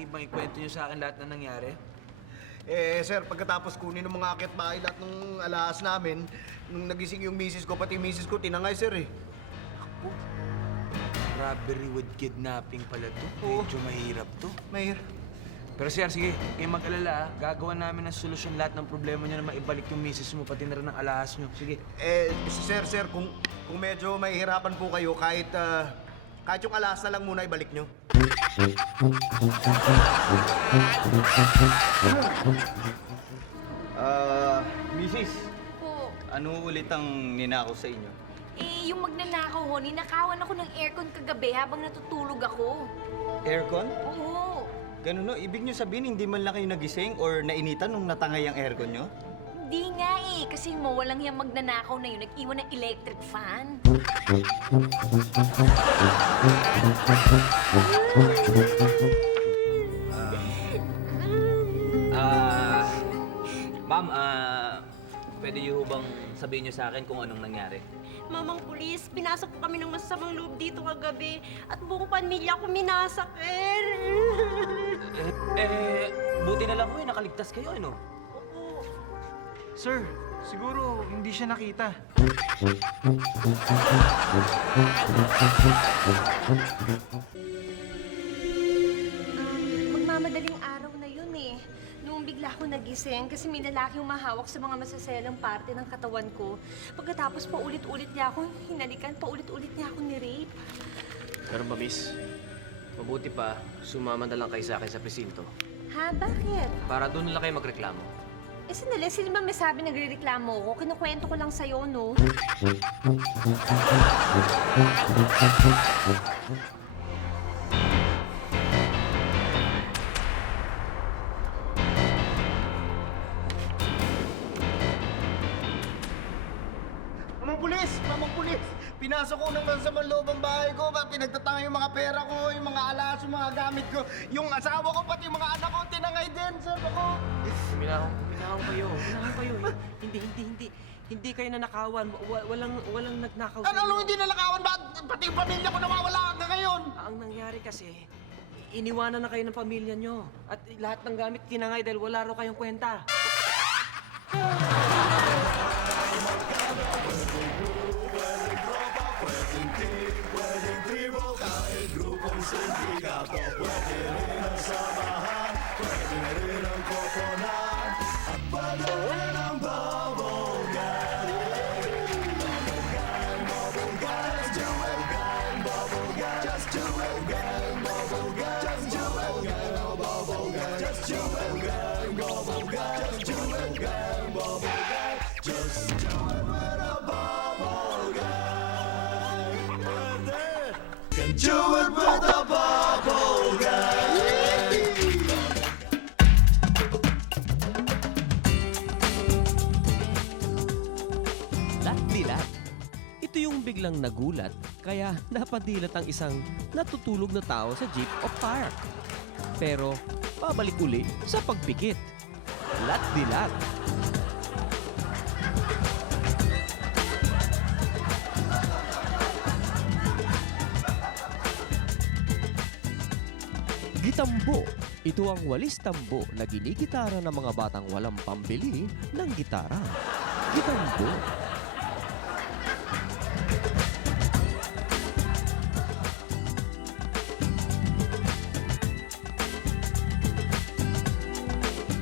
maaari bang ikwento niyo sa akin lahat na nangyari? Sir, pagkatapos kunin ng mga akyat bahay lahat ng alahas namin, nung nagising yung misis ko, pati yung misis ko, tinangay, sir, eh. Robbery with kidnapping pala to. Oo. Medyo mahirap to. Mayor. Pero sir, sige, kayo mag-alala, gagawa namin ng solusyon lahat ng problema niyo na maibalik yung misis mo, pati na rin ang alahas niyo. Sige. Sir, kung medyo mahihirapan po kayo, kahit yung alahas na lang muna ibalik nyo. Mrs. Po, Ano ulit ang ninakaw sa inyo? yung magnanakaw ho, ninakawan ako ng aircon kagabi habang natutulog ako. Aircon? Oo. Ganun no? Ibig nyo sabihin hindi man lang kayo nagising or nainitan nung natangay ang aircon nyo? Hindi nga eh, kasi mawalang yung magnanakaw na yun, nag-iwan ng electric fan. Ma'am, pwede niyo bang sabihin niyo sa akin kung anong nangyari? Mamang pulis, pinasok po kami ng masamang loob dito kagabi at buong pamilya ko minasakir. Buti na lang ko nakaligtas kayo, ano? Opo. Sir, siguro hindi siya nakita. Magmamadaling araw na yun eh. Noong bigla ako nagising kasi may lalaki humahawak sa mga masaselang parte ng katawan ko. Pagkatapos paulit-ulit niya akong hinalikan, paulit-ulit niya akong ni-rape. Pero ba, miss? Mabuti pa, sumama na lang kayo sa akin sa presinto. Ha? Bakit? Para doon na lang kayo magreklamo. Eh, sandali, sino ba may sabi nagre-reklamo ko? Kinukwento ko lang sa'yo, no? Mamang pulis! Pinasok ko ng masamang loob ang bahay ko, pinagtatangay yung mga pera ko, yung mga alahas, yung mga gamit ko, yung asawa ko, pati yung mga anak ko, tinangay din, sir, ako. Minahong kayo. Hindi kayo nanakawan. Walang nagnakaw sa Ano inyo. hindi nalakawan ba? Pati yung pamilya ko nawawala hanggang ngayon. Ang nangyari kasi, iniwanan na kayo ng pamilya nyo. At lahat ng gamit tinangay dahil wala raw kayong kwenta. Lat-dilat. Ito yung biglang nagulat kaya napadilat ang isang natutulog na tao sa jeep o park. Pero babalik uli sa pagpikit. Lat-dilat. Gitambo. Ito ang walis tambo na ginigitara ng mga batang walang pambili ng gitara. Gitambo.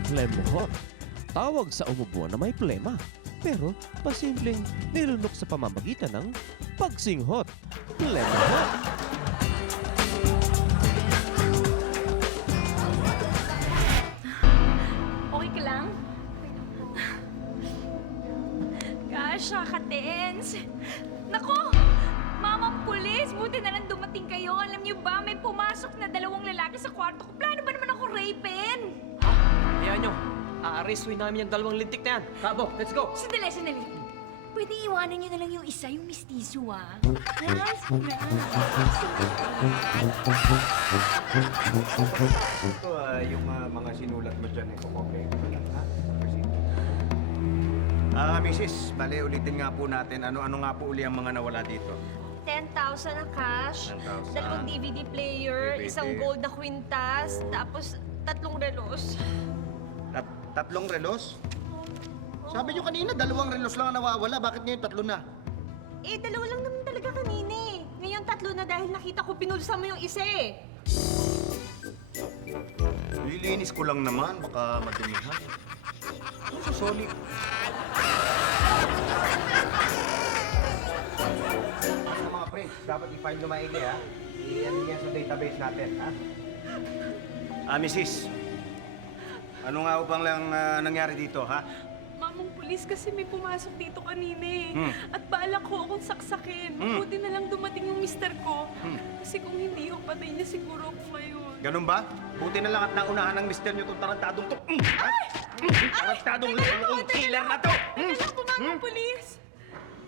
Phlegmohot. Tawag sa umubo na may plema. Pero pasimpleng nilunok sa pamamagitan ng pagsinghot. Phlegmohot. Okay ka lang? Gosh, nakaka-tense. Nako! Mamang pulis, buti na lang dumating kayo. Alam niyo ba, may pumasok na 2 lalaki sa kwarto ko. Plano ba naman ako rapin? Hayaan nyo. Aarestuin namin yung 2 lintik na yan. Kabo, let's go! Sandali. Pwede iwanan niyo na lang yung isa, yung mistiso, ah. Ito, yung mga sinulat mo dyan, kopya ko lang, ha? Mrs., bale, ulitin nga po natin, ano nga po uli ang mga nawala dito? 10,000 na cash, 10,000. 2 DVD player, DVD. isang gold na kwintas, tapos 3 relos. Tatlong relos? Sabi nyo kanina, 2 relos lang ang nawawala. Bakit ngayon 3 na? Eh, 2 lang naman talaga kanina eh. Ngayon 3 na dahil nakita ko pinulsa mo yung isa eh. Lilinis ko lang naman. Baka madumihan. Sorry. Mga friends, dapat i-find nyo maigi, ha? I-ano yan sa database natin, ha? Mrs. Ano nga upang lang nangyari dito, ha? Mamang pulis kasi may pumasok dito kanina eh. Hmm. At balak ko akong saksakin. Buti na lang dumating yung mister ko. Kasi kung hindi ho, patay niya siguro ako ngayon. Ganun ba? Buti na lang at naunahan ng mister nyo itong tarantadong to. Tarantadong killer na to! Ano lang po, mamang pulis?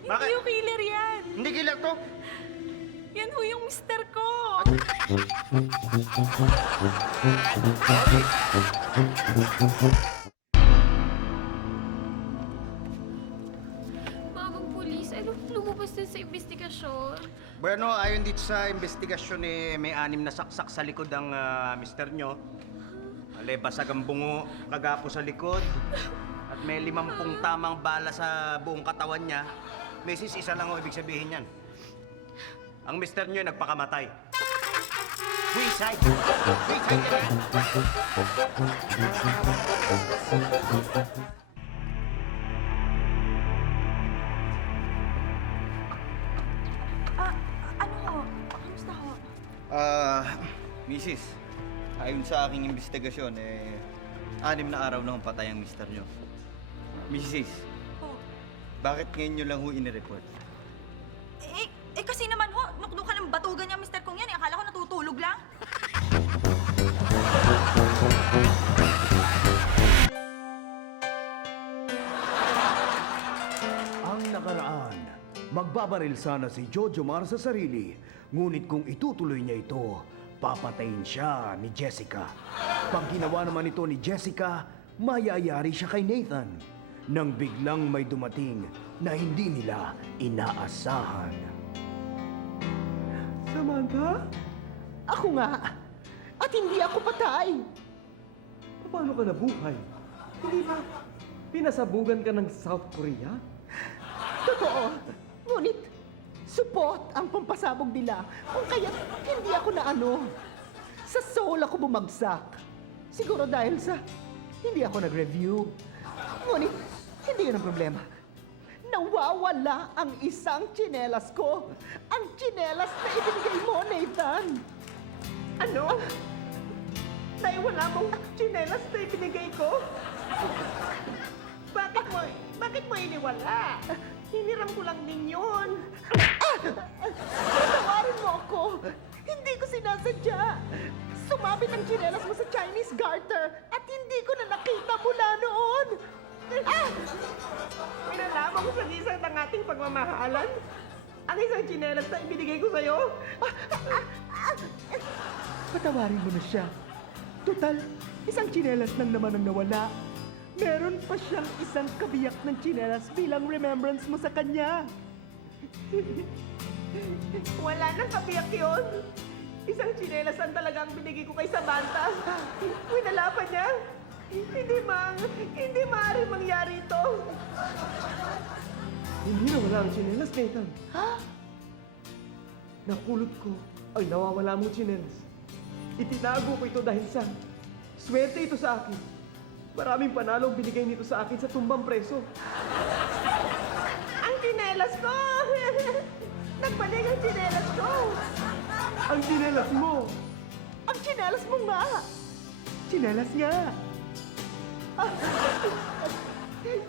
Bakit? Hindi yung killer yan. Hindi killer to? Yan ho yung mister ko. Mamang pulis, ano lumabas din sa investigasyon? Bueno, ayon dito sa investigasyon may 6 na saksak sa likod ang mister nyo. Mali, basag ang bungo, kagapo sa likod. At may 50 tamang bala sa buong katawan niya. Mrs., isa lang ang ibig sabihin yan. Ang mister nyo ay nagpakamatay. Suicide! Suicide ka na! Ano ho? Kamusta ho? Mrs., ayon sa aking investigasyon, 6 na araw nang patay ang mister nyo. Mrs., bakit ngayon nyo lang ho inireport? Eh kasi naman ho, nuknukan ng batugan niya Mr. Kong yan eh. Akala ko natutulog lang. Ang nakaraan, magbabaril sana si Jojo Mar sa sarili, ngunit kung itutuloy niya ito, papatayin siya ni Jessica. Pag ginawa naman ito ni Jessica, mayayari siya kay Nathan, nang biglang may dumating na hindi nila inaasahan. Samantha? Ako nga. At hindi ako patay. Paano ka nabuhay? Hindi ba pinasabugan ka ng South Korea? Totoo. Ngunit, support ang pampasabog nila. Kung kaya hindi ako na ano. Sa Seoul ako bumagsak. Siguro dahil sa hindi ako nag-review. Ngunit, hindi yun ang problema. Nawawala ang isang tsinelas ko. Ang tsinelas na ibinigay mo, Nathan. Ano? Naiwala mong tsinelas na ibinigay ko? Bakit mo iniwala? Hiniram ko lang din yun. Patawarin mo ako. Hindi ko sinasadya. Sumabit ang tsinelas mo sa Chinese garter at hindi ko na nakita mula noon. Pinalaman ko sa gisang ng ating pagmamahalan. Ang isang tsinelas na ibinigay ko sa'yo. Patawarin mo na siya. Total, isang tsinelas lang naman ang nawala. Meron pa siyang isang kabiyak ng tsinelas bilang remembrance mo sa kanya. Wala nang kabiyak yun. Isang tsinelas ang talagang binigay ko kay Samantha. Winala pa niya. Hindi maaari mangyari ito. Hindi na wala ang tsinelas, Nathan. Ha? Napulot ko ang nawawala mong tsinelas. Itinago ko ito dahil sa swerte ito sa akin. Maraming panalo ang binigay nito sa akin sa tumbang preso. Ang tsinelas ko! Nagbalik ang tsinelas ko! Ang tsinelas mo! Ang tsinelas mo nga! Tsinelas nga!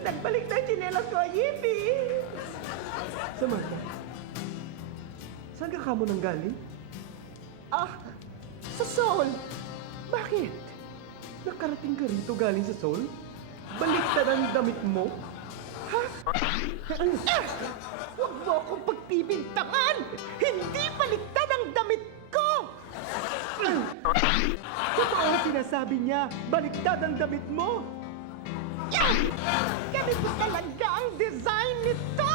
Nagbalik na ang tsinelas ko! Yippee! Samantha, saan ka kamo nang galing? Sa Seoul! Bakit? Nakarating ka rito galing sa Seoul? Baliktad ang damit mo? Ha? Huwag mo akong pagpipintaman! Hindi baliktad ang damit ko! Totoo ang sinasabi niya, baliktad ang damit mo! Ganito talaga ang design nito!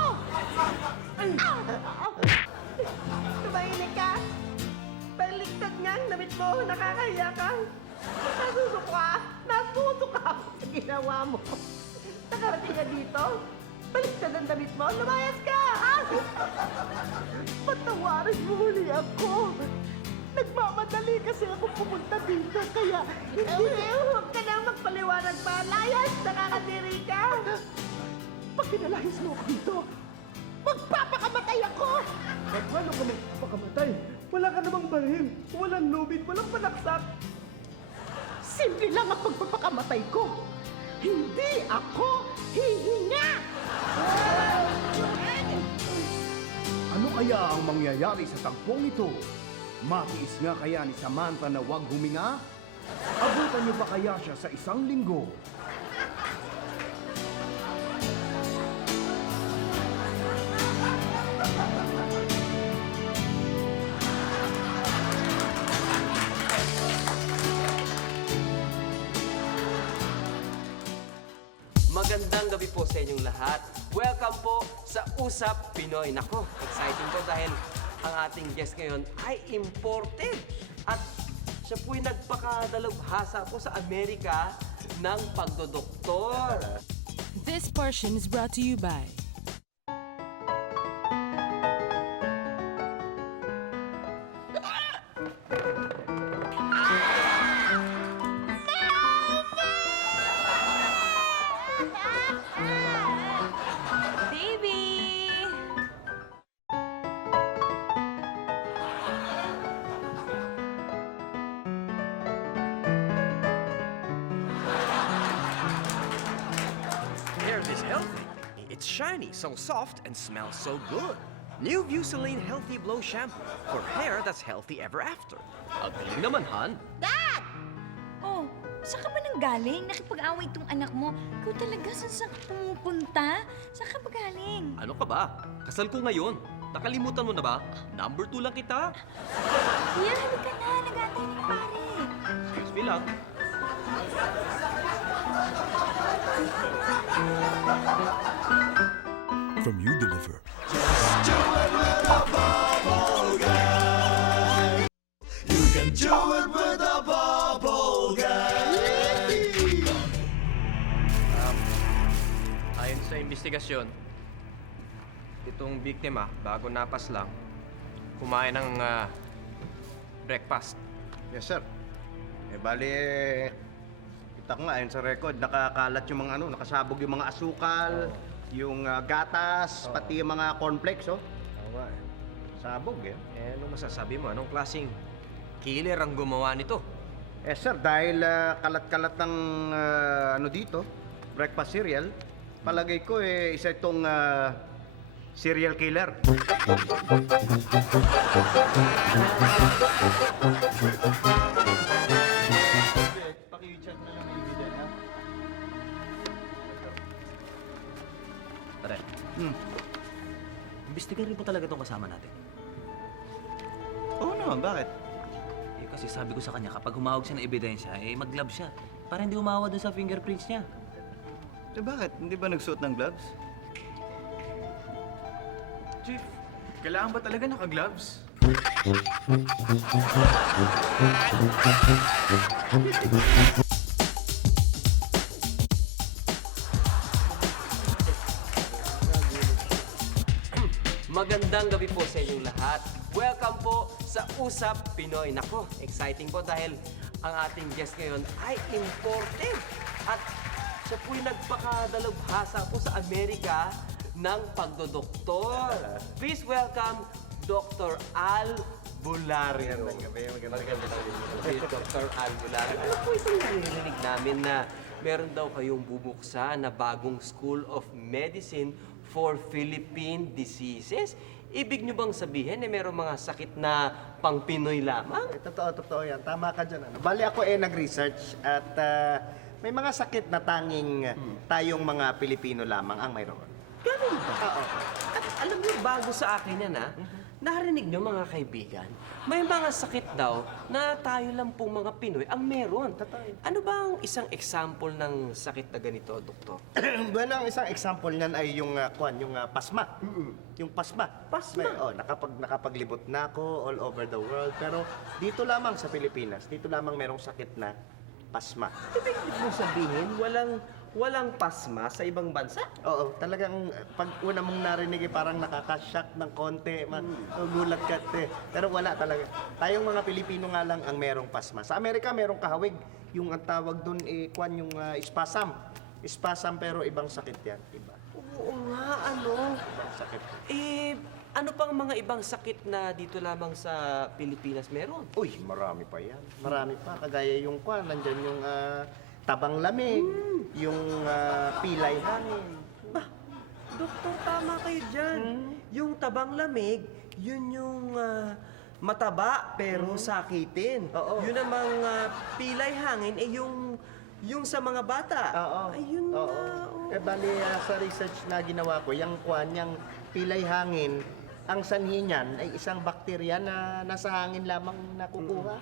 Tumahimik ka! Baliktad nga ang damit mo! Nakakahiya ka! Nasusuka! Nasusuka ako sa ginawa mo! Nakarating ka dito? Baliktad ang damit mo! Lumayas ka! Patawarin mo huli ako! Nagmamadali kasi ako pumunta dito, kaya hindi... Huwag ka na magpaliwanag pa! Layas! Nakakadiri ka! Pag pinalayas mo ako dito, magpapakamatay ako! Eh, paano ka magpapakamatay? Wala ka namang baril, walang lubid, walang panaksak. Simple lang ang pagpapakamatay ko. Hindi ako hihinga! Ano kaya ang mangyayari sa tagpong ito? Matiis nga kaya ni Samantha na huwag huminga? Abutan niyo pa kaya siya sa 1 linggo? Magandang gabi po sa inyong lahat. Welcome po sa Usap Pinoy. Nako, exciting po dahil ang ating guest ngayon ay imported. At siya po'y nagpakadalubhasa po sa Amerika ng pagdodoktor. This portion is brought to you by Baby! Hair this healthy. It's shiny, so soft, and smells so good. New Vuseline Healthy Blow Shampoo for hair that's healthy ever after. Ang galing naman, Han. Dad! Oh, saan ka ba nang galing? Nakipag-away itong anak mo. Ikaw talaga, saan ka pumupunta? Saan ka ba galing? Ano ka ba? Kasal ko ngayon. Nakalimutan mo na ba? Number 2 lang kita. Kuya, halika na. Nag-aantay na yung pare. Excuse me lang. From You Deliver. You can do it with a bubble Ayon sa investigasyon, itong biktima, bago napas lang, kumain ng breakfast. Yes, sir. Eh, bali, kita ko nga, ayon sa record, nakakalat yung mga nakasabog yung mga asukal, yung gatas, pati yung mga cornflakes, oh. Sabog, eh. Eh, ano masasabi mo? Anong klaseng killer ang gumawa nito? Eh, sir, dahil kalat-kalat ng dito, breakfast cereal, palagay ko, isa itong serial killer. Paki-check na lang yung video niya. Pare, imbestigan rin po talaga itong kasama natin. Oo naman, bakit? Eh kasi sabi ko sa kanya, kapag humawag siya ng ebidensya, eh mag-glove siya. Para hindi umawa dun sa fingerprints niya. Eh bakit? Hindi ba nagsuot ng gloves? Chief, kailangan ba talaga naka-gloves? Magandang gabi po sa inyong lahat. Welcome po sa Usap Pinoy. Nako, exciting po dahil ang ating guest ngayon ay imported. At siya po'y nagpakadalubhasa po sa Amerika ng pagdodoktor. Please welcome Dr. Al Bulario. Magandang gabi. Dr. Al Bulario. Ano po itong narinig namin na meron daw kayong bubuksan na bagong School of Medicine for Philippine Diseases? Ibig nyo bang sabihin na meron mga sakit na pang Pinoy lamang? Totoo yan. Tama ka dyan. Bali ako nag-research at may mga sakit na tanging tayong mga Pilipino lamang ang mayroon. Ganun ba? At alam niyo, bago sa akin yan, narinig niyo mga kaibigan, may mga sakit daw na tayo lang pong mga Pinoy ang meron. Ano ba ang isang example ng sakit na ganito, Doktor? Bueno, ang isang example niyan ay yung pasma. Yung pasma. Pasma? Nakapaglibot na ako all over the world. Pero dito lamang sa Pilipinas, dito lamang merong sakit na pasma. Ibig mo sabihin, walang pasma sa ibang bansa? Oo, talagang pag una mong narinig parang nakaka-shock ng konti, magugulat ka. Pero wala talaga. Tayong mga Pilipino nga lang ang merong pasma. Sa Amerika merong kahawig. Yung ang tawag doon yung spasm. Spasm pero ibang sakit yan. Iba. Oo nga, ano? Ibang sakit. Ano pang mga ibang sakit na dito lamang sa Pilipinas meron? Uy, marami pa yan. Marami pa. Kagaya yung nandyan yung tabang lamig, yung pilay hangin. Doktor, tama kayo dyan. Yung tabang lamig, yun yung mataba pero sakitin. Oo. Yun namang pilay hangin, yung sa mga bata. Oo. Ayun Oo. na. Bali, sa research na ginawa ko, yung pilay hangin, ang sanhi niyan ay isang bakterya na nasa hangin lamang nakukuha.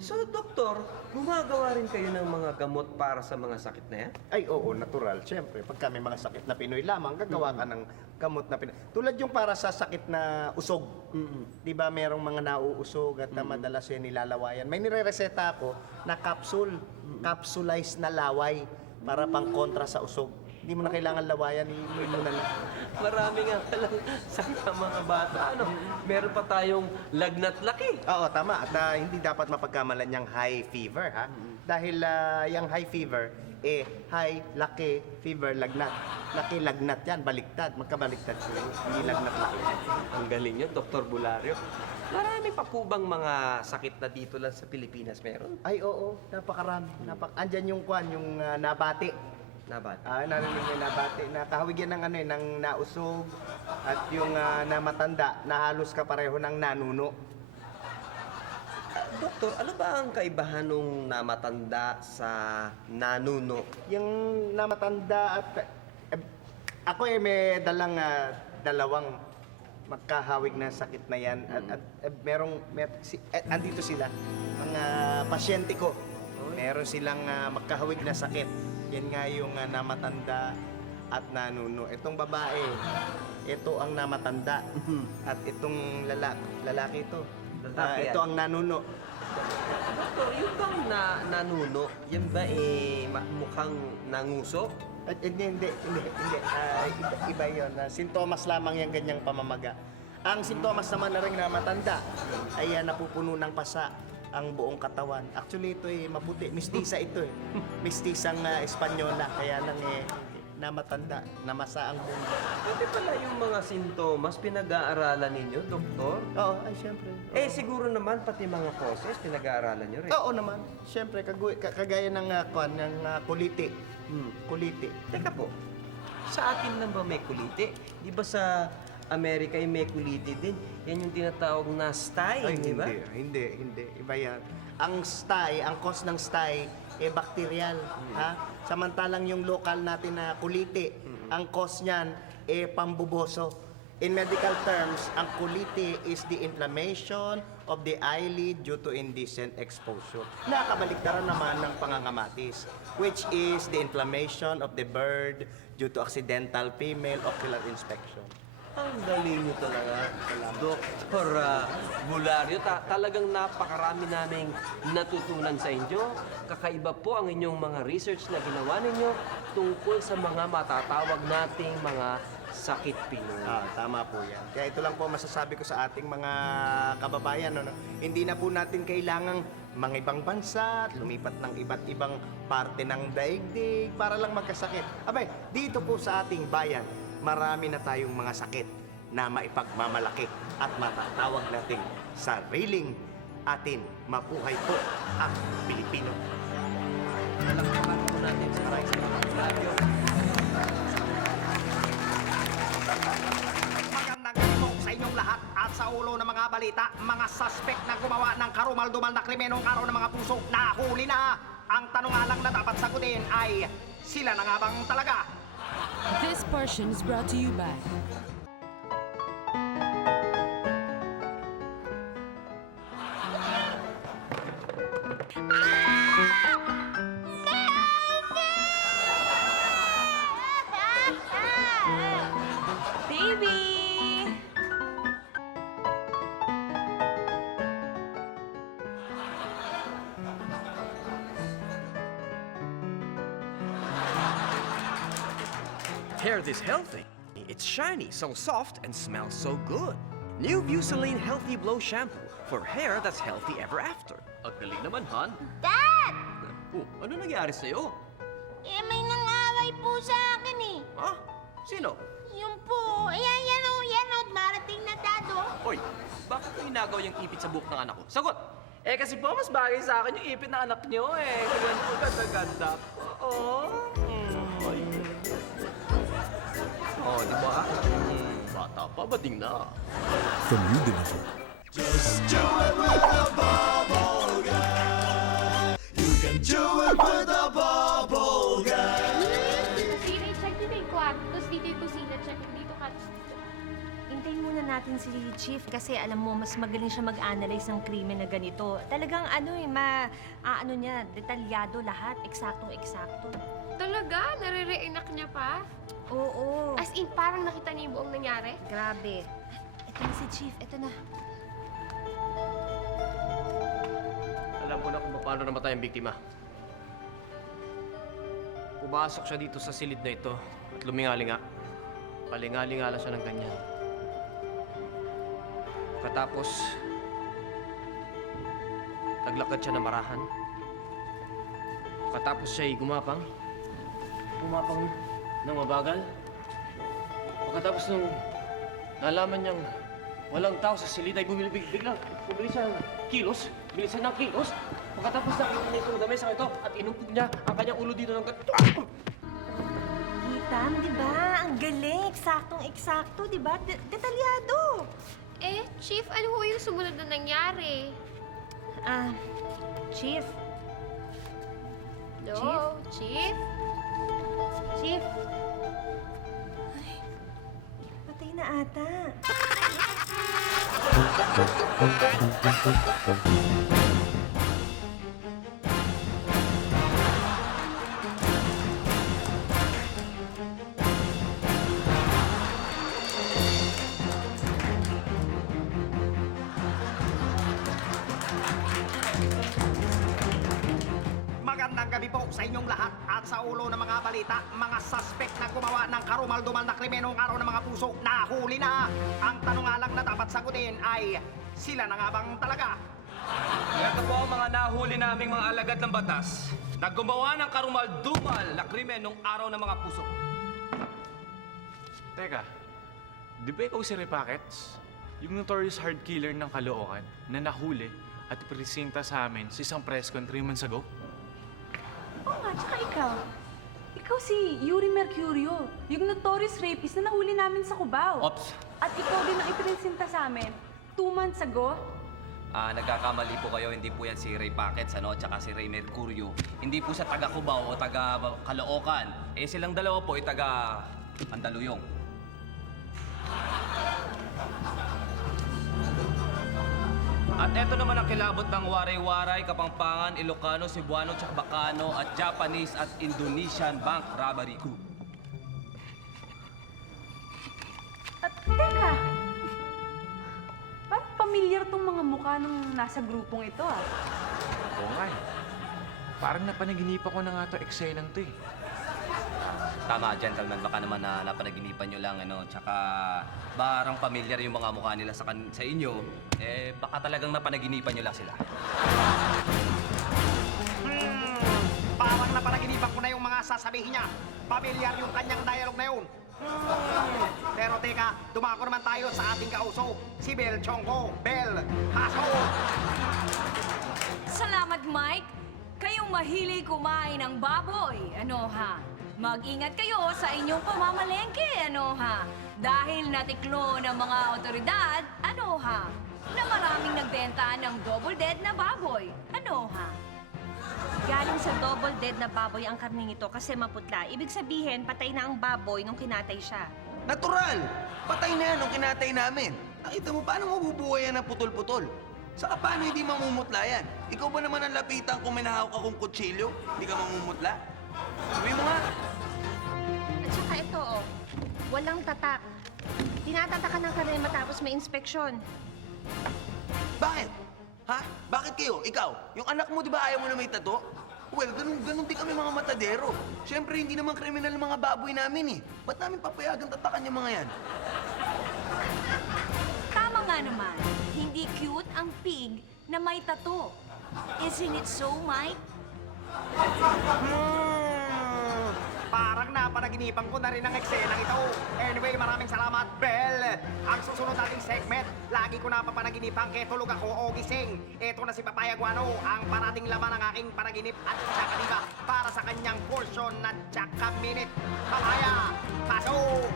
So, Doktor, gumagawa rin kayo ng mga gamot para sa mga sakit na yan? Ay, oo, natural. Siyempre, pagka may mga sakit na Pinoy lamang, gagawa ka ng gamot na Pinoy. Tulad yung para sa sakit na usog. Di ba, merong mga nauusog at madalas yan nilalawayan. May nire-reseta ako na capsulized na laway para pang kontra sa usog. Hindi mo na kailangan lawayan, iinumin mo na lang. Marami nga palang sakit ang mga bata. Ano? Meron pa tayong lagnat laki. Oo, tama. At hindi dapat mapagkamalan yung high fever, ha? Dahil yung high fever, high, laki, fever, lagnat. Laki, lagnat yan, baliktad. Magkabaliktad sila. Hindi lagnat, laki. Ang galing yun, Dr. Bulario. Marami pa po bang mga sakit na dito lang sa Pilipinas meron? Ay, oo. Napakarami. Andyan yung yung nabati. Nabati? Narinig niyo nabati. Nakahawig yan ng nausog. At yung namatanda, na halos kapareho ng nanuno. Doktor, ano ba ang kaibahan nung namatanda sa nanuno? Yung namatanda at... ako may dalang dalawang magkahawig na sakit na yan. At andito sila, mga pasyente ko. Meron silang magkahawig na sakit. Yan nga yung namatanda at nanuno. Itong babae, ito ang namatanda. At itong lalaki ito. Lalaki ito ang nanuno. Doktor, yung bang nanuno, yan ba mukhang nangusok? Hindi. Iba yun. Sintomas lamang yung ganyang pamamaga. Ang sintomas naman na rin na matanda ay napupuno ng pasa ang buong katawan. Actually, ito maputi. Mistisa ito Mistisang Espanyola. Kaya nang namatanda, namasa ang buong. Pwede pala yung mga sintomas pinag-aaralan ninyo, Doktor? Oo, ay syempre. Siguro naman pati mga causes pinag-aaralan nyo rin. Oo naman. Syempre, kagaya ng kuliti. Kuliti. Teka po, sa atin lang ba may kuliti? Di ba sa Amerika yung may kuliti din? Yan yung tinatawag na stye, di ba? Hindi. Iba yan. Ang stye, ang cause ng stye, bacterial. Ha? Samantalang yung local natin na kuliti, ang cause niyan, pambuboso. In medical terms, ang kuliti is the inflammation of the eyelid due to indecent exposure. Nakabaliktaran naman ng pangangamatis, which is the inflammation of the bird due to accidental female ocular inspection. Ang galing nyo talaga, Dr. Bulario. Talagang napakarami naming natutunan sa inyo. Kakaiba po ang inyong mga research na ginawa ninyo tungkol sa mga matatawag nating mga sakit Pinoy. Tama po yan. Kaya ito lang po masasabi ko sa ating mga kababayan. Hindi na po natin kailangang mga ibang bansa, lumipat ng iba't ibang parte ng daigdig para lang magkasakit. Abay, dito po sa ating bayan, marami na tayong mga sakit na maipagmamalaki at matatawag nating sariling atin. Mabuhay po ang Pilipino. Palakpakan po natin sa radio. Magandang gabi sa inyong lahat at sa ulo ng mga balita, mga suspect na gumawa ng karumal-dumal na krimenong araw ng mga puso nahuli na. Ang tanong nga lang na dapat sagutin ay, sila na nga bang talaga? This portion is brought to you by hair this healthy. It's shiny, so soft, and smells so good. New Vuseline Healthy Blow Shampoo for hair that's healthy ever after. Ang galing naman, Han. Dad! Oh, ano nangyari sa'yo? Eh, may nangaway po sa akin eh. Ha? Sino? Yung po, ayan, yan o, marating na dado. Hoy, bakit mo inagaw yung ipit sa buhok ng anak ko? Sagot! Eh kasi po, mas bagay sa akin yung ipit na anak niyo eh. Ganyan po, ganda-ganda. Oh. Oh, di ba? Bata pa, bading na. From New Deliver. Just do it with a bubble guy. You can do it with a bubble guy. Siri, check dito yung kwarto, tapos dito yung kusina, check dito ka. Hintayin muna natin si Chief kasi alam mo, mas magaling siya mag-analyze ng krimen na ganito. Talagang niya, detalyado lahat, eksaktong-eksakto. Talaga? Nare-reenact niya pa? Oo. As in, parang nakita niya yung buong nangyari? Grabe. Ito na si Chief, ito na. Alam ko na kung paano namatay ang biktima. Pumasok siya dito sa silid na ito at lumingalinga. Palingalinga lang siya ng ganyan. Pagkatapos, naglakad siya na marahan. Pagkatapos siya'y gumapang. Gumapang ng mabagal. Pagkatapos nung nalaman niyang walang tao sa silid ay biglang bumili siya ng kilos. Bili siya ng kilos. Pagkatapos nakita niya itong damesang ito at inumpog niya ang kanyang ulo dito ng Hitam, di ba? Ang galing, eksaktong-eksakto, di ba? Detalyado. Eh, Chief, ano ho yung sumunod na nangyari? Chief. No, Chief? Chief. Ay, patay na ata. Magandang gabi po sa inyong lahat at sa ulo ng mga balita, mga suspect na gumawa ng karumal-dumal na krimen noong araw ng mga puso, nahuli na. Ang tanong nga lang na dapat sagutin ay, sila na nga bang talaga? Ito po ang mga nahuli naming mga alagad ng batas na gumawa ng karumal-dumal na krimen nung araw ng mga puso. Teka, di ba ikaw si Ray Packets? Yung notorious hard killer ng Caloocan na nahuli at ipresenta sa amin sa isang press con 3 months ago? Oo nga, tsaka ikaw. Ikaw si Yuri Mercurio, yung notorious rapist na nahuli namin sa Cubao. Ops! At ikaw din ang ipresenta sa amin 2 months ago. Nagkakamali po kayo, hindi po yan si Ray Packets, tsaka si Ray Mercurio. Hindi po siya taga Cubao o taga Caloocan. Silang dalawa po ay taga Mandaluyong. At eto naman ang kilabot ng Waray-Waray, Kapampangan, Ilocano, Cebuano, tsaka Bacano at Japanese at Indonesian bank robbery group. At teka, parang pamilyar tong mga mukha ng nasa grupong ito ah. Oo nga eh. Parang napanaginipan ko na nga to eksenang to eh. Tama, gentlemen, baka naman na napanaginipan nyo lang, tsaka barang pamilyar yung mga mukha nila sa inyo, baka talagang napanaginipan nyo lang sila. Parang napanaginipan ko na yung mga sasabihin niya. Pamilyar yung kanyang dialogue na yun. Pero teka, dumako naman tayo sa ating kauso, si Bel Chongko. Bel, haso! Salamat, Mike. Kayong mahilig kumain ng baboy, Mag-ingat kayo sa inyong pamamalengke, Dahil natiklo ng mga otoridad, na maraming nagbenta ng double dead na baboy, Galing sa double dead na baboy ang karning ito kasi maputla. Ibig sabihin, patay na ang baboy nung kinatay siya. Natural! Patay na yan nung kinatay namin. Nakita mo, paano mabubuhay yan ng putol-putol? Saka paano hindi mamumutla yan? Ikaw ba naman ang lapitan kung may nahawak akong kutsilyo? Hindi ka mamumutla? Sabi mo nga. At saka ito, walang tatak. Tinatatakan ng karne matapos may inspeksyon. Bakit? Ha? Bakit kayo? Ikaw? Yung anak mo, di ba ayaw mo na may tato? Well, ganun din kami mga matadero. Siyempre, hindi naman kriminal ang mga baboy namin eh. Ba't namin papayagan tatakan yung mga yan? Tama nga naman, hindi cute ang pig na may tato. Isn't it so, Mike? Parang napanaginipan ko na rin ang eksenang ito. Anyway, maraming salamat, Bel. Ang susunod nating segment, lagi ko napapanaginipan kaya tulog ako o gising. Ito na si Papaya Guano, ang parating laman ng aking panaginip at tsaka diba para sa kanyang portion na tsaka minute. Papaya, pasok!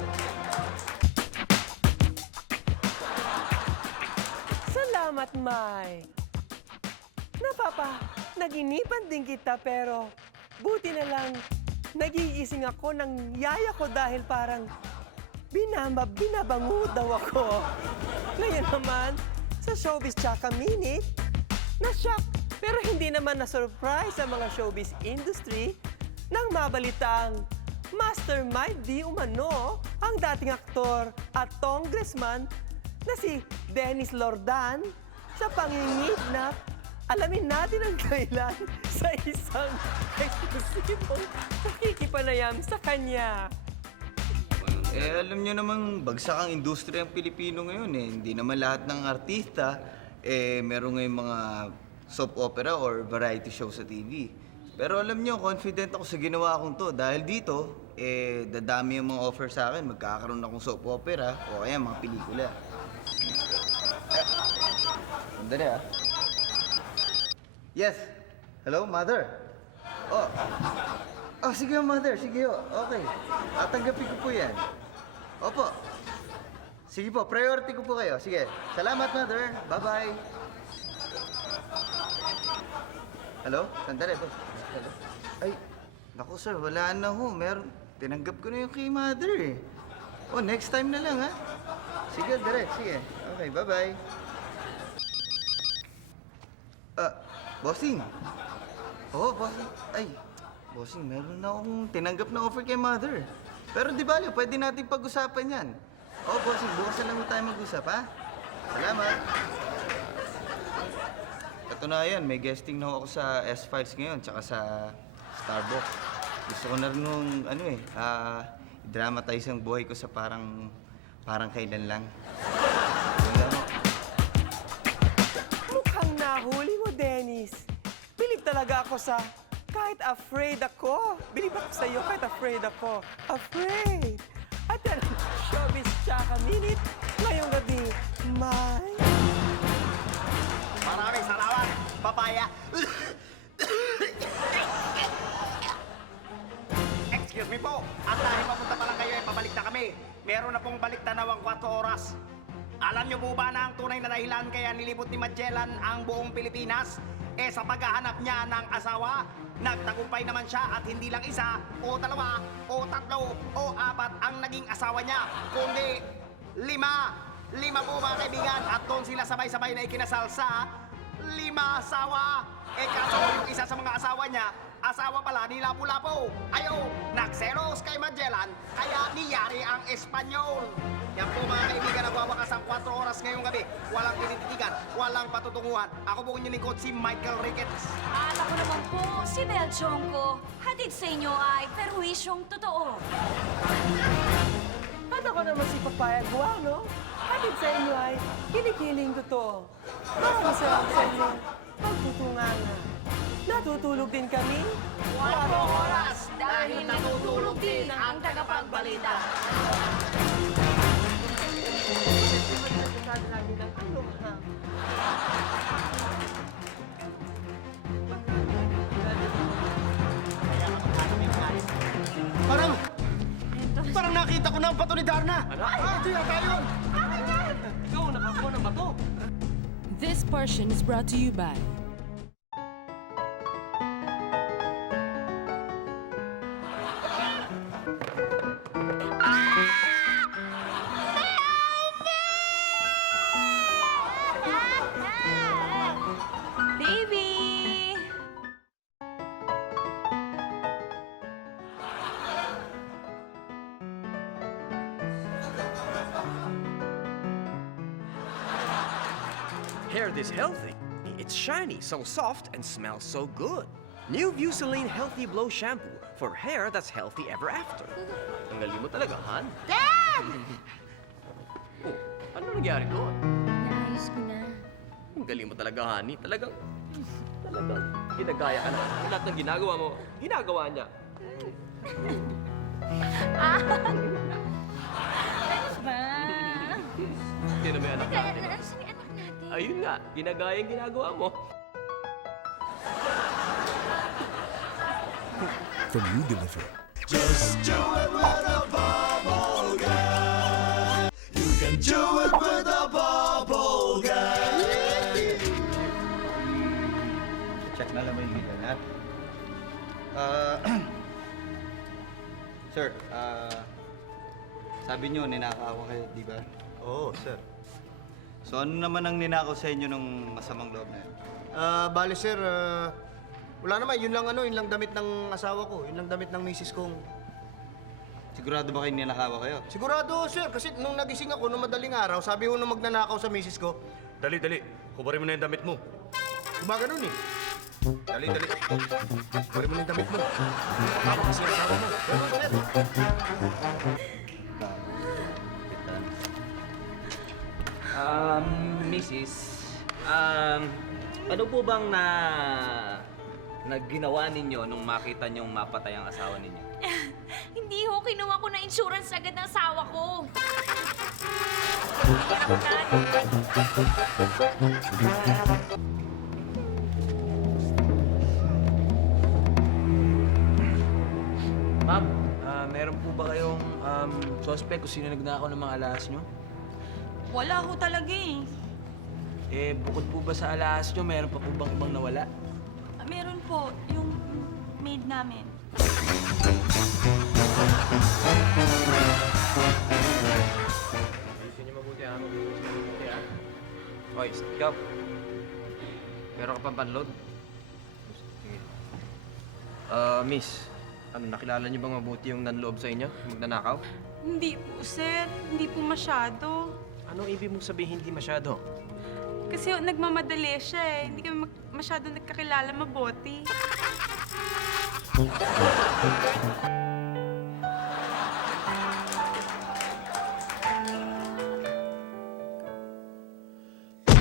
Salamat, Mai. Naginipan din kita pero buti na lang nagigising ako ng yaya ko dahil parang binabango daw ako. Ngayon naman, sa Showbiz Tsaka Minute, na-shock pero hindi naman na-surprise sa mga showbiz industry nang mabalitang mastermind di umano ang dating aktor at congressman na si Dennis Lordan sa pangingidnap. Alamin natin ang kailan sa isang eksklusibong pakikipanayam sa kanya. Alam nyo namang bagsak ang industriya ng Pilipino ngayon eh. Hindi naman lahat ng artista meron ngayong mga soap opera or variety show sa TV. Pero alam nyo, confident ako sa ginawa kong to. Dahil dito, dadami yung mga offer sa akin. Magkakaroon akong soap opera o kaya mga pelikula. Sandali ah. Yes. Hello, Mother? Oh, sige Mother. Sige ho. Okay. Tatanggapin ko po yan. Opo. Sige po, priority ko po kayo. Sige. Salamat, Mother. Bye-bye. Hello? Sandali po. Hello? Ay, naku sir, wala na ho. Tinanggap ko na yung kay Mother eh. Oh, next time na lang ha. Sige, direct. Sige. Okay, bye-bye. Bossing. Oo, bossing. Ay, bossing, meron na akong tinanggap na offer kay Mother. Pero di bali, pwede natin pag-usapan yan. Oo, bossing, bukas na lang tayo mag-usap, ha? Salamat. Ito na yan, may guesting na ako sa S-Files ngayon, tsaka sa Starbucks. Gusto ko na rin nung, dramatize ang buhay ko sa parang kailan lang. Mukhang nahuli mo, Dennis. Bilib talaga ako sa kahit afraid ako. Bilib ako sa iyo kahit afraid ako. Afraid! At yan ang Showbiz Tsaka Minute ngayong gabi, Mai. Maraming salamat, Papaya. Excuse me po. At dahil papunta pa lang kayo, pabalik na kami. Meron na pong balik tanawang 4 oras. Alam niyo po ba na ang tunay na dahilan kaya nilibot ni Magellan ang buong Pilipinas? Sa paghahanap niya ng asawa, nagtagumpay naman siya at hindi lang isa, o 2, o 3, o 4 ang naging asawa niya, kundi 5. 5 po mga kaibigan at doon sila sabay-sabay na ikinasal sa 5 asawa. Kaso yung isa sa mga asawa niya, asawa pala ni Lapu-Lapu. Ayaw, nagselos kay Magellan, kaya niyari ang Espanyol. Yan po mga kaibigan, nagwawakas ang 4 oras ngayong gabi. Walang tinititigan, walang patutunguhan. Ako po inyong lingkod, si Michael Ricketts. At ako naman po, si Bel Chongko. Hatid sa inyo ay perwisyong totoo. At ako naman si Papaya Guano. Hatid sa inyo ay kinikiling totoo. Maraming salamat sa inyo. Pagtutunganga. Natutulog din kami. 4 oras dahil natutulog din ang tagapagbalita. Parang nakita ko na ang bato ni Darna. Ito yata yun. Ikaw, nakakuha ng bato. This portion is brought to you by Baby! Hair this healthy. It's shiny, so soft, and smells so good. New Vuseline Healthy Blow Shampoo for hair that's healthy ever after. Ang galing mo talaga, Han. Dad! Oh, ano nangyari doon? Naayos ko na. Ang galing mo talaga, honey. Talagang ginagaya ka na. Lahat ng ginagawa mo, ginagawa niya. Ba? Sino may anak natin? Saan yung anak natin? Ayun nga, ginagaya yung ginagawa mo. From New Deliver. Just do it with a bubble guy. You can do it with a bubble guy. Check na lang ba yung internet? Sir, sabi niyo ninakaw kayo, di ba? Oo, sir. So ano naman ang ninakaw sa inyo nung masamang loob na yun? Bale sir, wala naman, yun lang damit ng asawa ko, yun lang damit ng misis kong. Sigurado ba kayo ninakaw kayo? Sigurado sir, kasi nung nagising ako nung madaling araw, sabi ko nung magnanakaw sa misis ko, dali, kubarin mo na yung damit mo. Gumaganon eh. Dali. Kubarin mo na yung damit mo. Tama kasi yung asawa mo. Ganun, sir. Mrs. Ano po bang ginawa ninyo nung makita niyong mapatay ang asawa ninyo? Hindi ho, kinuha ko na insurance agad ng asawa ko. Ma'am, meron po ba kayong suspect kung sino nagnakaw ng mga alahas nyo? Wala ho talaga eh. Eh, bukod po ba sa alahas nyo, meron pa po bang ibang nawala? Meron po, yung maid namin. Ayusin nyo mabuti ha, Hoy, ikaw. Meron ka pang panload? Sige. Miss, nakilala niyo bang mabuti yung nanloob sa inyo? Yung magnanakaw? Hindi po, sir. Hindi po masyado. Anong ibig mong sabihin hindi masyado? Kasi nagmamadali siya eh. Hindi kami masyado nagkakilala mabuti.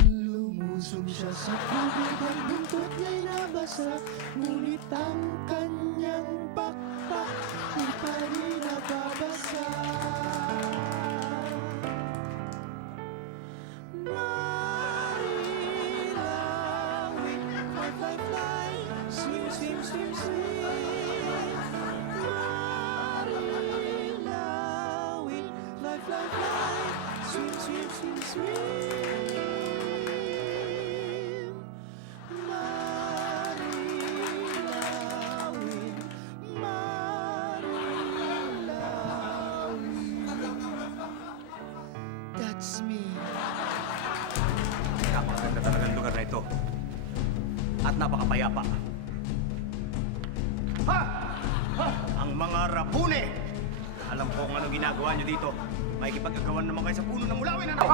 Lumusong siya sa tubig, ang buntot niya'y nabasa. Ngunit ang kanyang pakpak di pa rin nababasa. Marilawin, fly, fly, fly, swim, swim, swim, swim. Marilawin, fly, fly, fly, swim, swim, swim, swim. That's me. Napakaganda talagang lugar na ito. At napakapayapa. Ha! Ang mga rapune! Alam ko kung anong ginagawa nyo dito. Makikipag-agawan naman kayo sa puno ng mulawin, ano?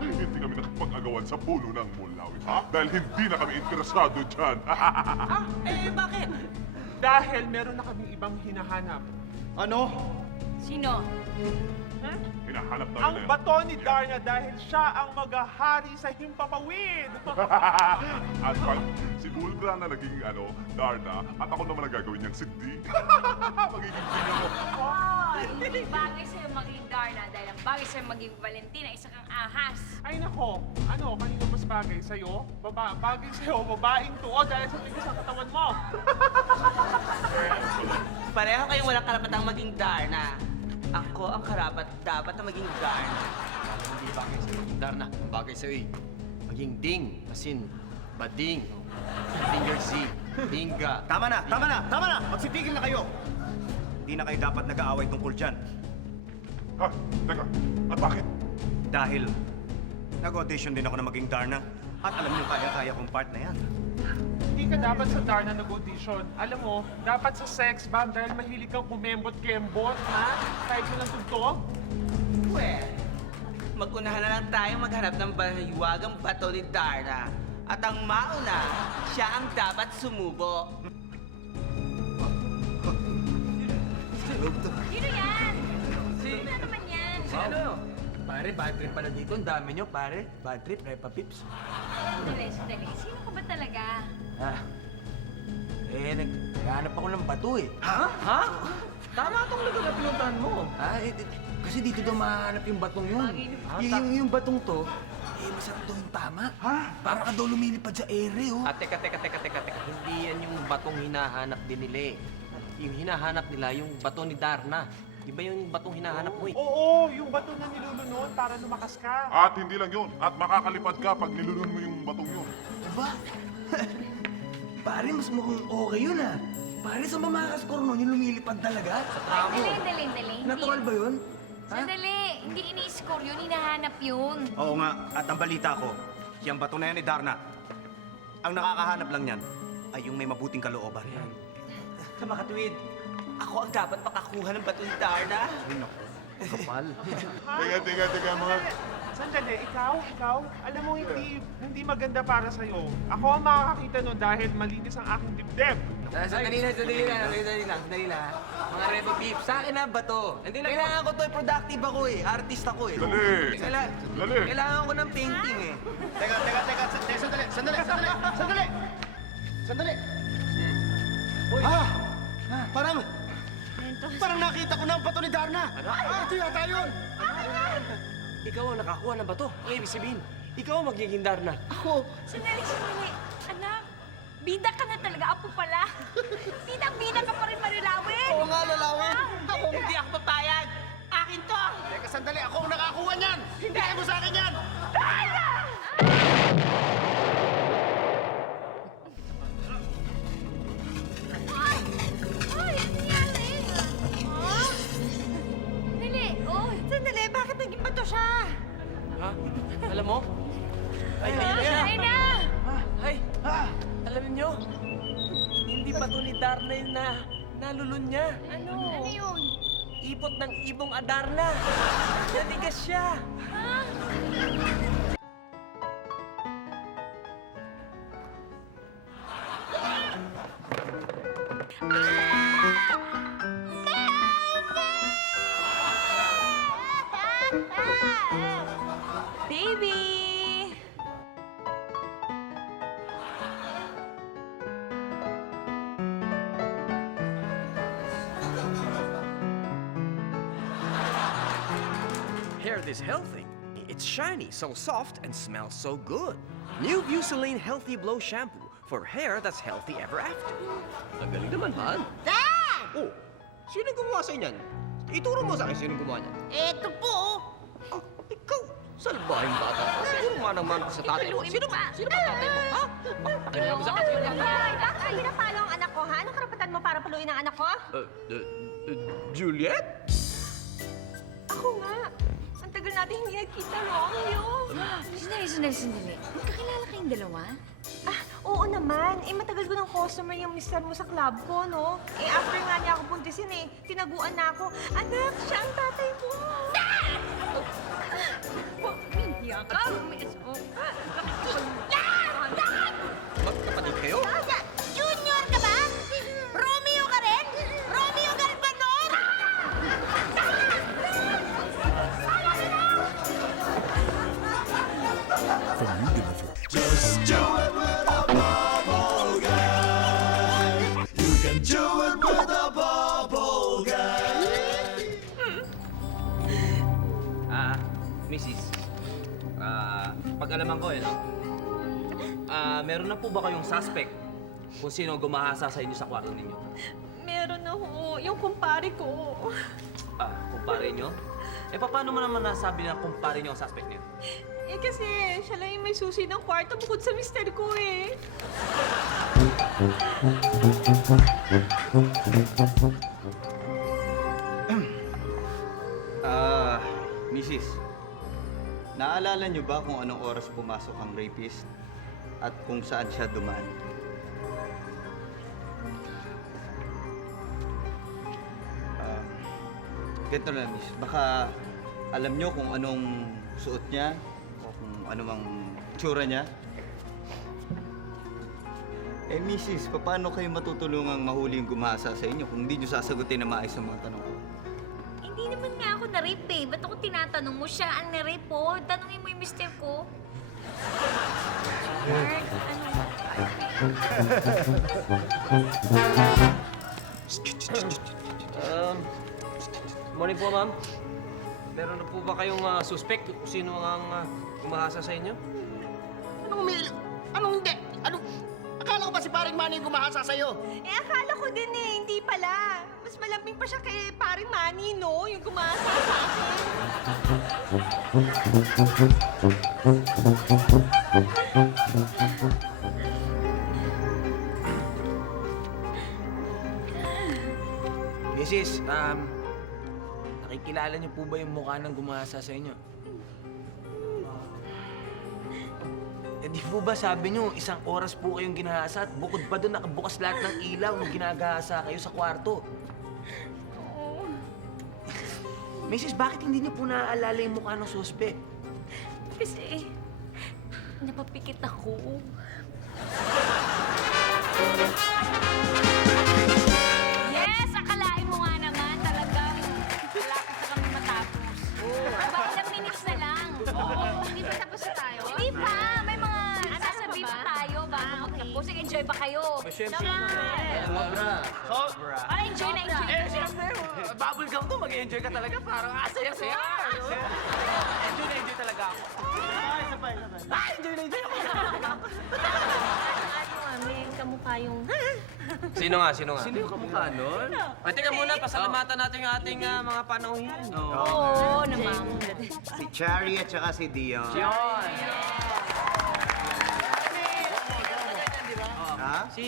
Hindi kami nakapag-agawan sa puno ng mulawin. Dahil hindi na kami interesado dyan. Bakit? Dahil meron na kami ibang hinahanap. Ano? Sino? Hinahanap namin Ang bato ni Darna dahil siya ang maghahari sa Himpapawid. At pag si Bulbra na naging Darna, at ako naman ang gagawin niyang si D. Magiging D ako. Bagay sa'yo maging Darna dahil ang bagay sa'yo maging Valentina, isa kang ahas. Ay nako, kanino mas bagay sa'yo? Bagay sa'yo, babaeng tuo dahil sa tigas ang katawan mo. Pareho kayong walang karapatang maging Darna. Ako ang dapat na maging Darna. Hindi bagay sa'yo maging Darna. Ang bagay sa'yo eh. Maging ding, asin, bading, finger Z, binga. Tama na! Magsitigil na kayo! Hindi na kayo dapat nag-aaway tungkol dyan. Ha? Teka, at bakit? Dahil nag-audition din ako na maging Darna. At alam niyo, kaya-kaya kong part na yan. Hindi ka dapat sa Darna nag-audition. Alam mo, dapat sa sex bomb dahil mahilig kang kumembot-kembot, ha? Kahit mo ng tugtog. Well, mag-unahan na lang tayo maghanap ng bahiwagang bato ni Darna At ang mauna, siya ang dapat sumubo. Sino yan? Sino naman yan? Si ano? Pare, bad trip pala dito. Ang dami nyo, pare. Bad trip, Repa Pips. Sandali. Sino ka ba talaga? Naghahanap ako ng bato eh. Ha? Tama itong lugar na pinuntahan mo. Kasi dito daw mahanap yung batong yun. Yung batong to, masarap daw yung tama. Para ka daw lumilipad sa ere, oh. Teka. Hindi yan yung batong hinahanap din nila eh. Yung hinahanap nila, yung bato ni Darna. Di ba yung batong hinahanap mo eh? Oo, yung bato na nilulunod para lumakas ka. At hindi lang yun. At makakalipad ka pag nilulun mo yung batong yun. Diba? Pare, mas mukhang okay yun ah. Pare, sa mamakaskor nun, yung lumilipad talaga. Sa tramo. Dali. Natural ba yun? Sandali. Hindi ini-score yun. Hinahanap yun. Oo nga, at ang balita ko, yung bato na yan ni Darna, ang nakakahanap lang yan ay yung may mabuting kalooban. Sa makatuwid, ako ang dapat makakuha ng bato ni Darna. Kapal. Teka, mga... Sandali, ikaw, alam mo hindi maganda para sa'yo. Ako ang makakakita nun dahil malinis ang aking dibdib. Sandali lang. Mga Repa Pips, sa akin na bato. Kailangan ko to, productive ako eh. Artist ako eh. Dali. Kailangan ko ng painting eh. Teka, sandali. Parang nakita ko na ang bato ni Darna. Ito yata yun. Ikaw ang nakakuha ng bato. Ang ibig sabihin, ikaw ang magiging Darna. Ako. Sandali. Anak, bida ka na talaga. Apo pala. Bida ka pa rin marilawin. Oo nga, lalawin. Hindi ako papayag. Akin to. Teka, sandali. Ako ang nakakuha niyan. Hindi mo sa akin yan. Sandali, bakit naging bato siya? Ha? Alam mo? Ay na! Ay! Alam niyo? Hindi bato ni Darna yung nalulun niya. Ano yun? Ipot ng ibong Adarna. Natigas siya. Baby! Hair this healthy. It's shiny, so soft, and smells so good. New Vuseline Healthy Blow Shampoo for hair that's healthy ever after. Ang galing naman, Han. Dad! Oh, sino gumawa sa inyan? Ituro mo sa akin sino gumawa niyan. Ito po. Oh, ikaw! Salbahing bata ka. Siguro manang-mana ka sa tatay mo. Sino ba tatay mo? Ha? Pakilala mo sa akin. Bakit pinapalo ang anak ko, ha? Anong karapatan mo para paluin ang anak ko? Juliet? Ako nga. Ang tagal natin hindi nagkita, Romeo. Sandali. Magkakilala kayong dalawa? Oo naman. Matagal ko ng customer yung mister mo sa club ko, no? After nga niya ako puntisin, tinaguan na ako. Anak, siya ang tatay mo. Hindi ka. Magkapatid kayo? Junior ka ba? Romeo ka rin? Romeo Galbanor? Just do it with a bubble guy. You can do it with a bubble guy. Mrs. Pag-alaman ko no? Meron na po ba kayong suspect kung sino gumahasa sa inyo sa kwarto ninyo? Meron na ho. Yung kumpare ko. Kumpare nyo? Paano mo naman nasabi na kumpare nyo ang suspect niyo? Kasi siya lang yung may susi ng kwarto bukod sa mister ko, Mrs. Naalala niyo ba kung anong oras pumasok ang rapist at kung saan siya dumaan? Ganito na, Miss. Baka alam niyo kung anong suot niya o kung ano mang tsura niya. Eh, Mrs., paano kayo matutulungang mahuli yung gumasa sa inyo kung hindi nyo sasagutin na maayos ang mga tanong ko? Hindi naman nga ako na-rape eh. Ba't ako tinatanong mo? Siya ang na-rape po. Tanungin mo yung mister ko. Mark, Morning po, ma'am. Meron na po ba kayong suspect kung sino ang gumahasa sa inyo? Anong hindi? Akala ko ba si paring Manny yung gumahasa sa'yo? Eh, akala ko din eh. Hindi pala. Mas malambing pa siya kay paring Manny, no? Yung gumasa sa akin. Mrs., nakikilala niyo po ba yung mukha ng gumasa sa inyo? Eh di po ba sabi niyo, isang oras po kayong ginahasa at bukod pa doon nakabukas lahat ng ilaw nung ginagahasa kayo sa kwarto. Mrs., bakit hindi niyo po naaalala yung mukha ng suspect? Kasi, napapikit ako. Yes! Akalain mo nga naman talagang malapit na kami matapos. Aba, ilang minutes na lang. Hindi pa tapos na tayo? Hindi pa! May mga sasabihin pa tayo bago magtapos. Enjoy ba kayo? Siyempre. Sobra. Para enjoy na enjoy. Eh, siyempre, bubble gum to, mag-enjoy ka talaga. Parang asaya-saya. Enjoy na enjoy talaga ako. Enjoy na enjoy ako. May kamukha yung... Sino nga? Sino yung kamukha nun? Ay, teka muna, pasalamatan natin yung ating mga panauhin. Oo naman. Si Chari at saka si Dion. Ha? Si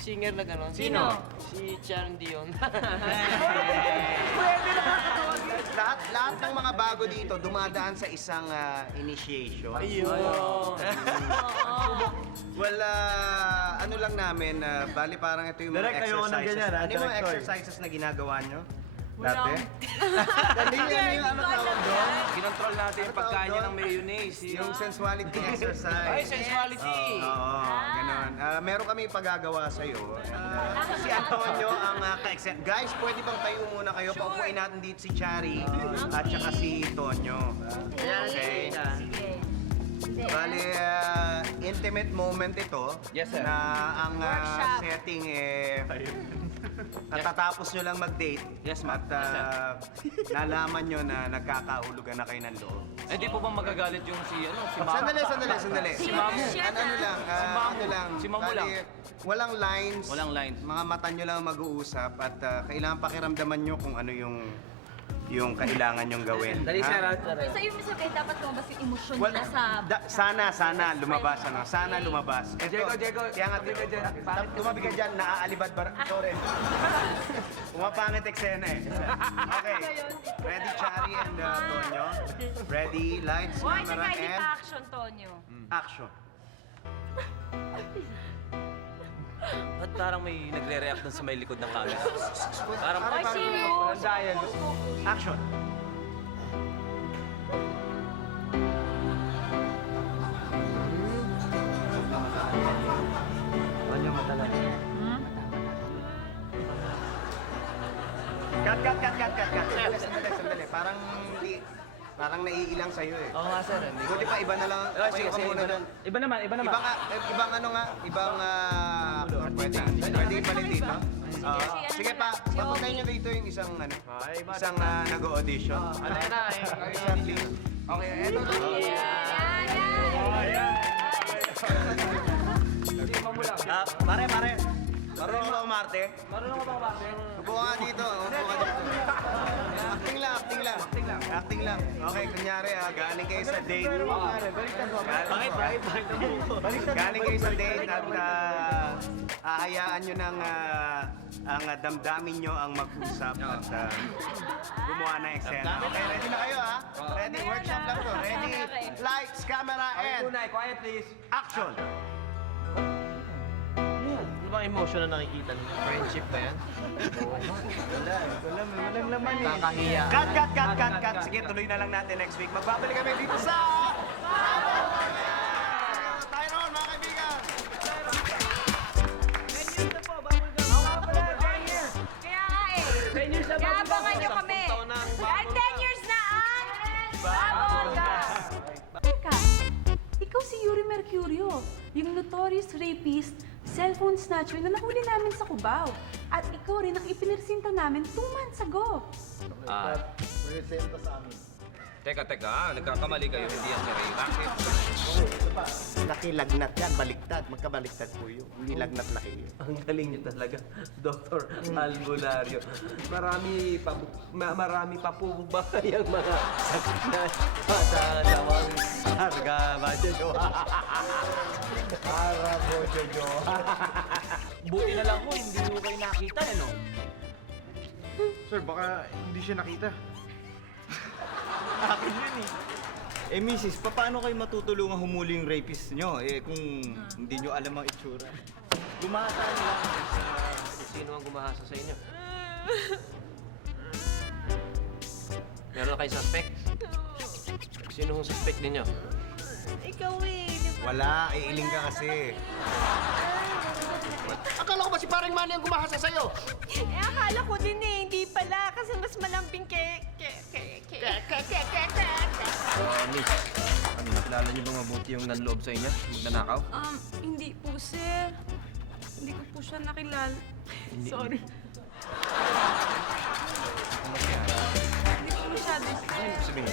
singer na gano'n. Sino? Si Sharon Dion. Lahat ng mga bago dito dumadaan sa isang initiation. Well, ano lang namin, bali parang ito yung mga Direk, ayoko ng exercises. ganyan, Ano yung mga Direk Toy? exercises na ginagawa nyo? Dati? Yung ano tawag doon? Kinontrol natin yung pagkain niya ng mayonnaise. Yung sensuality exercise. Ay, sensuality! Oo, ganun. Meron kami pagagawa sa'yo. And, si Antonio ang ka-exen. Guys, pwede bang tayo muna kayo? Paupuin natin dito si Chari at saka si Tonyo. Okay. Bali, intimate moment ito. Yes, sir. Na ang setting katatapos nyo lang mag-date. Yes, ma'am. At nalaman nyo na nagkakahulugan na kayo ng loob. Eh, di po ba magagalit yung si Mamo? Sandali. Si Mamu. Ano lang. Si Mamu bali, lang. Walang lines. Walang lines. Mga mata nyo lang mag-uusap at kailangan pakiramdaman nyo kung ano yung kailangan nyong gawin. Dali, ha? Sarah. Sa'yo, Mr. Kay, dapat lumabas yung emosyon Well, nila sa... sana lumabas. Sana lumabas. Ito, Diego, kaya nga, tumabi ka dyan, naaalibad sorry. Pumapangit eksena eh. Okay. Ready, Chari and Tonyo? Ready, lights, Why camera, hindi and pa action, Tonyo? action. Ba't parang may nagre-react dun sa may likod ng camera? Parang... Ay, serious? Action. Cut. Sandali. Parang naiilang sa'yo eh. Oo nga, sir. Hindi. Buti pa, iba na lang. Sige, Payo ka muna doon. Iba naman. Pwede ibalik dito? Sige pa, papuntahin nyo dito yung isang nag-audition. Ano na eh. Okay, eto na. Pare. Marunong ka ba umarte? Upo ka nga dito. Acting lang. Okay, kunyari, galing kayo sa date. Galing kayo sa date at ahayaan nyo ng ang damdamin nyo ang mag-usap at gumawa ng eksena. Okay, ready na kayo ha? Ready, workshop lang to. Ready, lights, camera, and Quiet, please. action! Ano bang emotion na nakikita niyo? Friendship ba yan? Walang laman eh. Kakahiya. Cut. Sige, tuloy na lang natin next week. Magbabalik kami dito sa... Tayo noon, mga kaibigan! Mercurio, yung notorious rapist, cellphone snatcher na nahuli namin sa Cubao. At ikaw rin ang ipinirsinta namin 2 months ago. Presenta sa amin. Teka, nagkakamali kayo, hindi yan si Ray. Bakit? Laki lagnat yan, baliktad. Magkabaliktad po yun. Hindi lagnat laki yun. Ang galing niyo talaga, Dr. Albulario. Marami pa po ba yung mga sakit na matadawang karga ba, Jojo? Para po, Jojo. Buti na lang po, hindi mo kayo nakita, ano? Sir, baka hindi siya nakita. Akin yun eh. Eh, misis, paano kayo matutulungan humuli yung rapist nyo? Eh, kung hindi nyo alam ang itsura. Gumasa lang sa sino ang gumahasa sa inyo. Meron na kayong suspect? Sino ang suspect ninyo? Ikaw eh. Wala, iiling ka kasi. Akala ko ba si parang Manny ang gumahasa sa'yo? Akala ko din eh. Hindi pala. Kasi mas malambing Miss, kilala niyo ba mabuti yung nanloob sa inyo? Magnanakaw? Hindi po, sir. Hindi ko po siya nakilala. Sorry. Hindi ko masyado, sir. Sabihin.